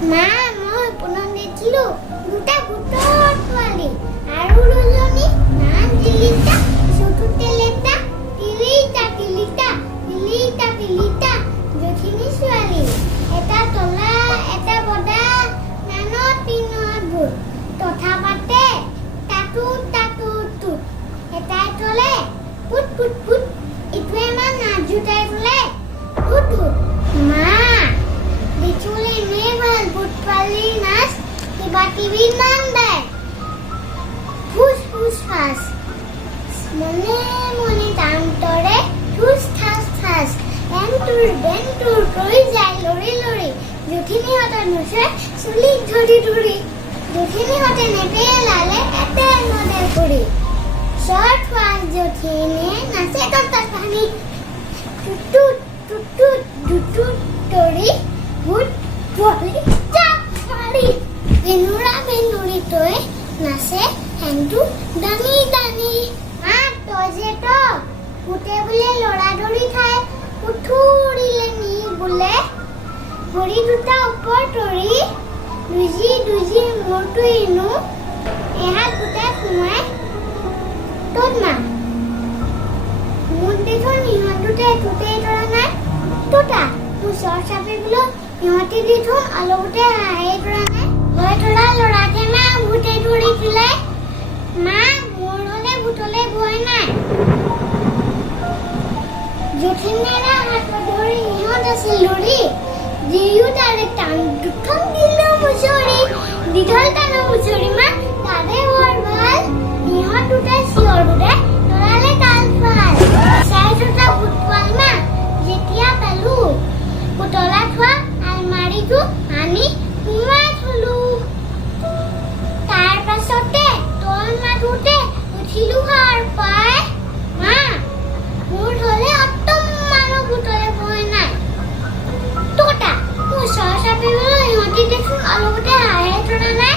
মা মই পুনৰ দেখিলো দুটা ভূতৰ পোৱালি আৰু দুজনী নাম জিলিতা চকুতে লেটা তিলিটা তিলিটা তিলিটা তিলিটা জখিনী ছোৱালী এটা তলা এটা বদা নানত পিনত ভূত তথা পাতে তাতু তাতু তুত এটাই তলে পুত পুত পুত ইটোৱে মান নাজুটাই তোলে পুত মা দেখিলে এনে ভাল ভূত পোৱালি নাচ কিবা টিভি নাম দে ফুচ ফুচ ফাচ মনে মনে তান্তৰে ফুচ থাচ থাচ বেন্তুৰ কৰি যায় লৰি লৰি জখিনীহঁতৰ নুচে চুলি ধৰি ধৰি জখিনীহঁতে নেপেলালে এতে নদে কৰি শৰ্ট ফাচ জখিনীয়ে নাচে তত পানী টুটুট টুটুট দুটুট তৰি ভূত পোৱালি চাপ মাৰি বেনুৰা বেনুৰি তই নাচে হেনটো দানি দানি তই যে ভূতে বোলে লৰা ধৰি খাই উঠুৰিলে নি বোলে ভৰি দুটা ওপৰ তৰি দুজি দুজি মূৰটো ইনো এহাত ভূতে সোমাই তোত মা মোৰ দেখোন ইহঁত দুটাই টুটেই ধৰা নাই তোতা ওচৰ চাপি বোলো ইহঁতে দেখোন অলপতে হাঁহি ধৰা নাই ভয় ধৰা ল'ৰাকে মা ভূতে ধৰি দিলে মা মোৰ হলে ভূতলে ভয় নাই জখিনীৰা হাত ধৰি ইহঁত আছিল লৰি যিও তাৰে টান দুখন দিলো মুচৰি দীঘল টানো মুচৰি মা তাৰে বৰ ভাল ইহঁত দুটাই চিঞৰ দুটাই তৰালে তাল ফাল চাই দুটা ভূত পোৱালি মা যেতিয়া পালো পুতলা থোৱা আলমাৰিটো আনি সোমাই থলো তাৰ পাছতে তল মাথোতে উঠিলো সাৰ পাই মা মোৰ হলে অত্তম মানুহ ভূতলে ভয় নাই তোতা মোৰ ওচৰ চাপিবলৈ ইহঁতি দেখোন অলপতে হাঁহে ধৰা নাই